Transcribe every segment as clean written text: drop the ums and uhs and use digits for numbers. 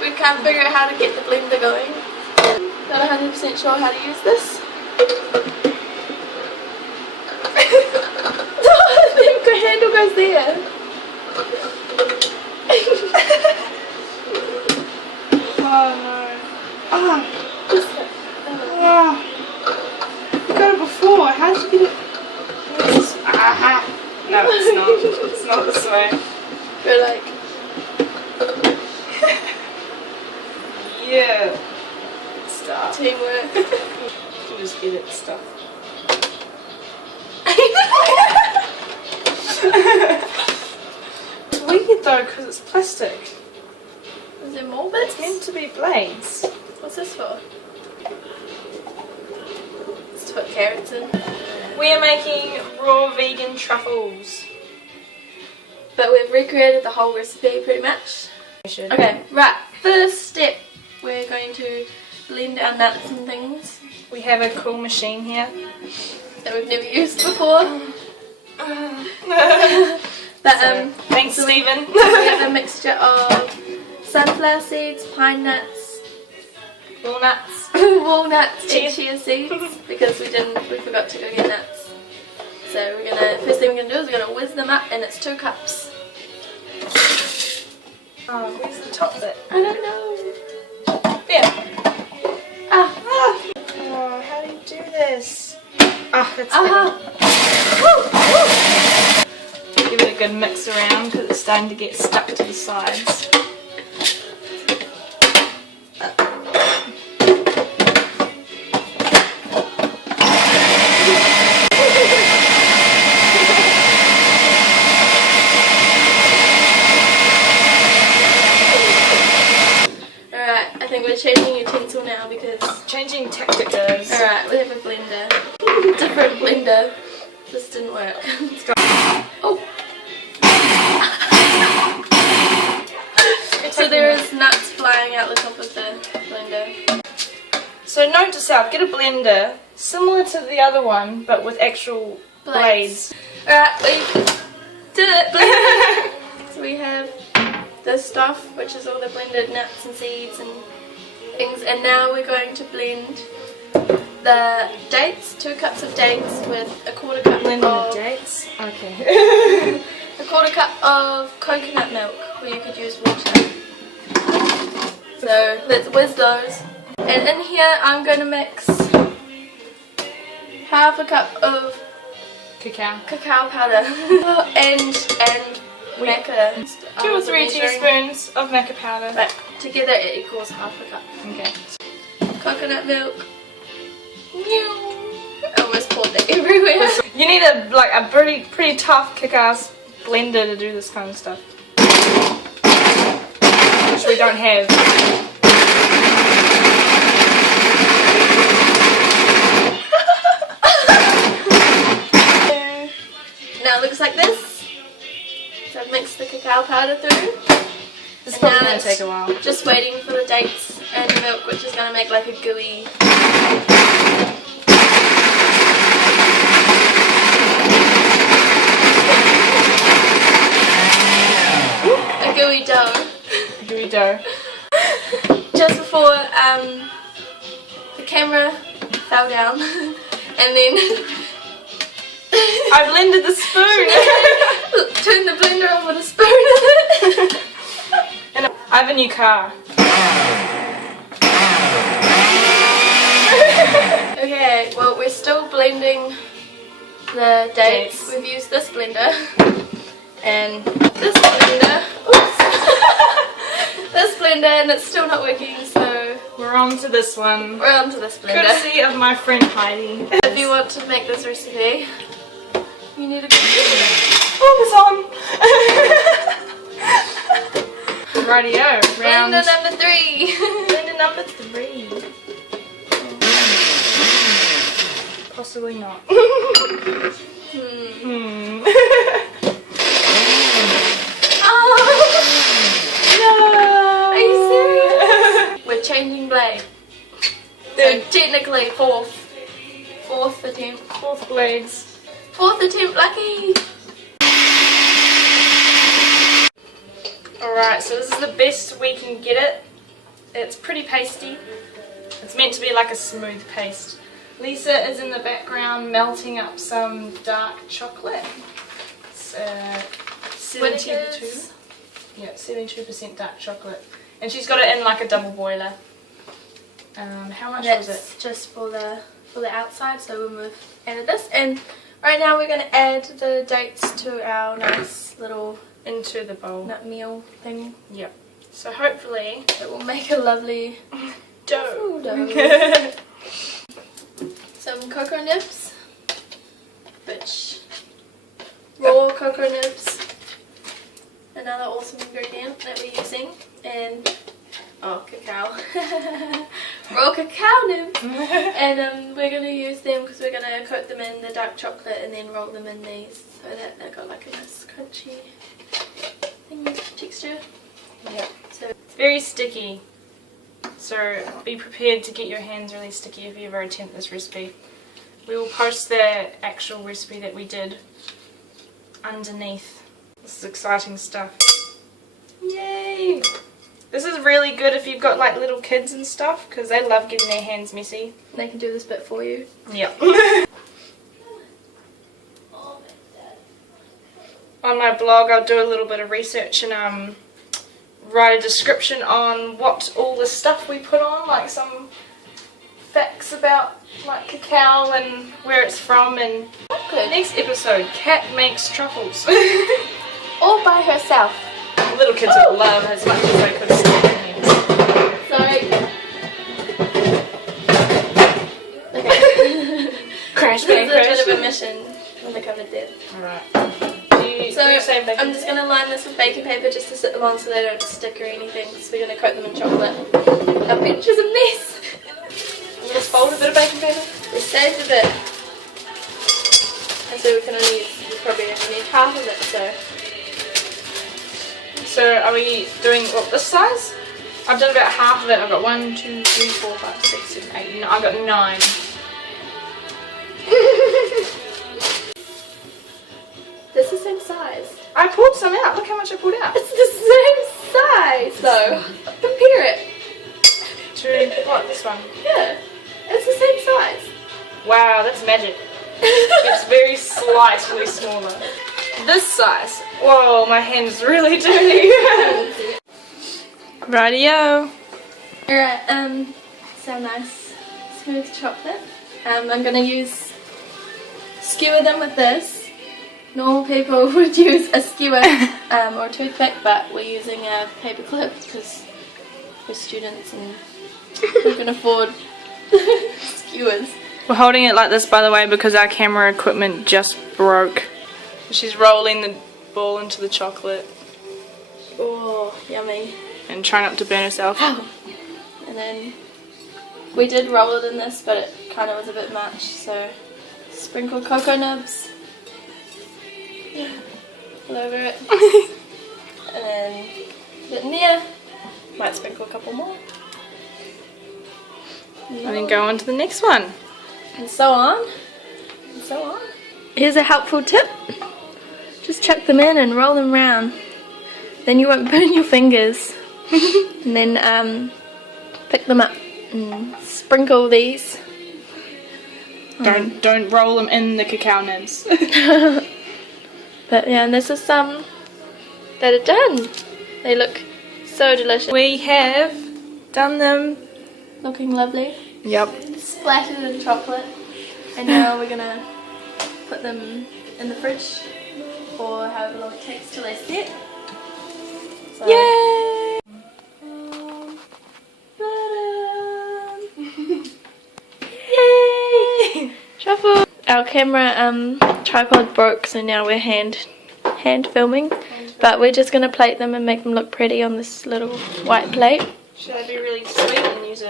We can't figure out how to get the blender going. Not 100% sure how to use this. The handle goes there. Oh no. You got it before. How did you get it? Aha. No, it's not. It's not this way. We're like... Yeah. Stop. Teamwork. You just get it stuck. It's weird though because it's plastic. Is there more bits? It's meant to be blades. What's this for? It's to put carrots in. We are making raw vegan truffles. But we've recreated the whole recipe pretty much. We should. Okay, right. First step, we're going to blend our nuts and things We have a cool machine here. that we've never used before. But Thanks, so Stephen. we have a mixture of sunflower seeds, pine nuts, Walnuts. walnuts, Chia. and chia seeds because we forgot to go get nuts. So first thing we're gonna do is we're gonna whiz them up, and it's 2 cups. Oh, where's the top bit? I don't know. There. Ah. Oh, how do you do this? Ah, that's better. Give it a good mix around because it's starting to get stuck to the sides. Alright, I think we're changing utensil now because... Changing tactics. Alright, we have a blender. Different blender. This didn't work. Oh! So there is nuts flying out the top of the blender. So note to self, get a blender similar to the other one but with actual blades. Alright, we did it! Blended. So we have this stuff, which is all the blended nuts and seeds and things, and now we're going to blend the dates, 2 cups of dates with a 1/4 cup of dates? Okay. a 1/4 cup of coconut milk, or you could use water. So let's whiz those. And in here I'm going to mix 1/2 cup of cacao powder and maca. 2 or 3 teaspoons of maca powder. But together it equals 1/2 cup. Okay. Coconut milk. I almost poured that everywhere. You need a pretty tough kick-ass blender to do this kind of stuff. Which we don't have. Now it looks like this. So I've mixed the cacao powder through. This is And probably now going to it's take a while. just waiting for the dates and the milk, which is going to make like a gooey. A gooey dough. Gooey dough. Just before the camera fell down, and then I blended the spoon. turned the blender on with a spoon in it. And I have a new car. Okay, well we're still blending the dates. We've used this blender and this blender. Oops. This blender, and it's still not working, so We're on to this one. we're on to this blender. Courtesy of my friend Heidi. If you want to make this recipe, you need a good blender. Oh, it's on! Rightio, round... Blender number 3. Blender number 3. Possibly not. Oh! No! Are you serious? We're changing blade. So technically fourth attempt. 4th blades. 4th attempt, lucky! Alright, so this is the best we can get it. It's pretty pasty. It's meant to be like a smooth paste. Lisa is in the background melting up some dark chocolate. It's 72%. Yeah, 72% dark chocolate. And she's got it in like a double boiler. How much was it? That's just for the outside, so when we've added this. And right now we're going to add the dates to our nice little into the bowl. nut meal thing. Yep. So hopefully it will make a lovely dough. Some cocoa nibs, which raw cocoa nibs, another awesome ingredient that we're using, and cacao, raw cacao nibs, and we're going to use them because we're going to coat them in the dark chocolate and then roll them in these so that they've got like a nice crunchy thing, texture. Yeah. So it's very sticky. So be prepared to get your hands really sticky if you ever attempt this recipe. We will post the actual recipe that we did underneath. This is exciting stuff. Yay! This is really good if you've got like little kids and stuff because they love getting their hands messy. They can do this bit for you. Yep. On my blog I'll do a little bit of research and write a description on what all the stuff we put on, like some facts about like cacao and where it's from. And good. Next episode, Cat makes truffles. All by herself. Little kids would love as much as they could have seen it. Sorry. Okay. Crash, This is bang, a crash. bit of a mission on the cupboard there. Alright. So I'm just going to line this with baking paper just to sit them on so they don't stick or anything. So we're going to coat them in chocolate. Our bench is a mess. I'm going to fold a bit of baking paper. We saved a bit. And so we probably only need half of it, So are we doing what, this size? I've done about half of it. I've got 1, 2, 3, 4, 5, 6, 7, 8, 9. I've got 9. It's the same size. I pulled some out. Look how much I pulled out. It's the same size though. Compare it. To what, this one? Yeah. It's the same size. Wow, that's magic. It's very slightly smaller. This size. Whoa, my hand's really dirty. Rightio. Alright, so nice smooth chocolate. I'm gonna skewer them with this. Normal people would use a skewer or a toothpick, but we're using a paper clip because we're students and we can afford skewers. We're holding it like this, by the way, because our camera equipment just broke. She's rolling the ball into the chocolate. Oh, yummy. And trying not to burn herself. And then we did roll it in this, but it kind of was a bit much, so sprinkle cocoa nibs all over it. And then put it in there. Might sprinkle a couple more. And then go on to the next one. And so on. And so on. Here's a helpful tip. Just chuck them in and roll them round. Then you won't burn your fingers. And then pick them up and sprinkle these. Don't roll them in the cacao nibs. But yeah, and this is some that are done. They look so delicious. We have done them. Looking lovely. Yep. Splattered in chocolate. And now we're gonna put them in the fridge for however long it takes till they set. So, Yay! Yay! Truffle! Our camera tripod broke, so now we're hand filming. But we're just gonna plate them and make them look pretty on this little white plate. Should I be really sweet and use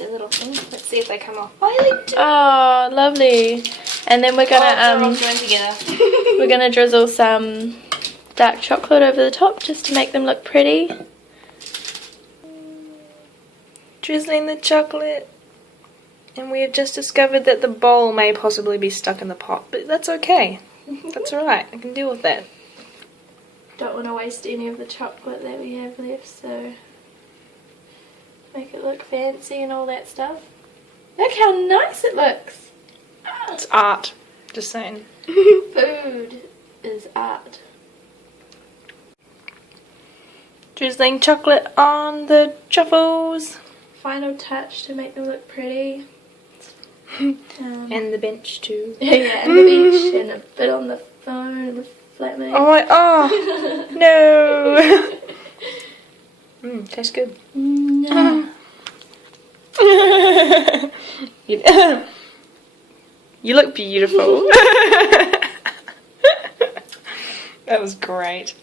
a little thing? Let's see if they come off. Oh, they do. Oh, lovely! And then we're gonna all joined together. we're gonna drizzle some dark chocolate over the top just to make them look pretty. Drizzling the chocolate. And we have just discovered that the bowl may possibly be stuck in the pot, but that's okay. That's alright, I can deal with that. don't want to waste any of the chocolate that we have left, so make it look fancy and all that stuff. Look how nice it looks! It's art, just saying. Food is art. Drizzling chocolate on the truffles. Final touch to make them look pretty. And the bench too. Yeah, and the bench and a bit on the phone and the flatmate. Oh, no. Tastes good. No. You look beautiful. That was great.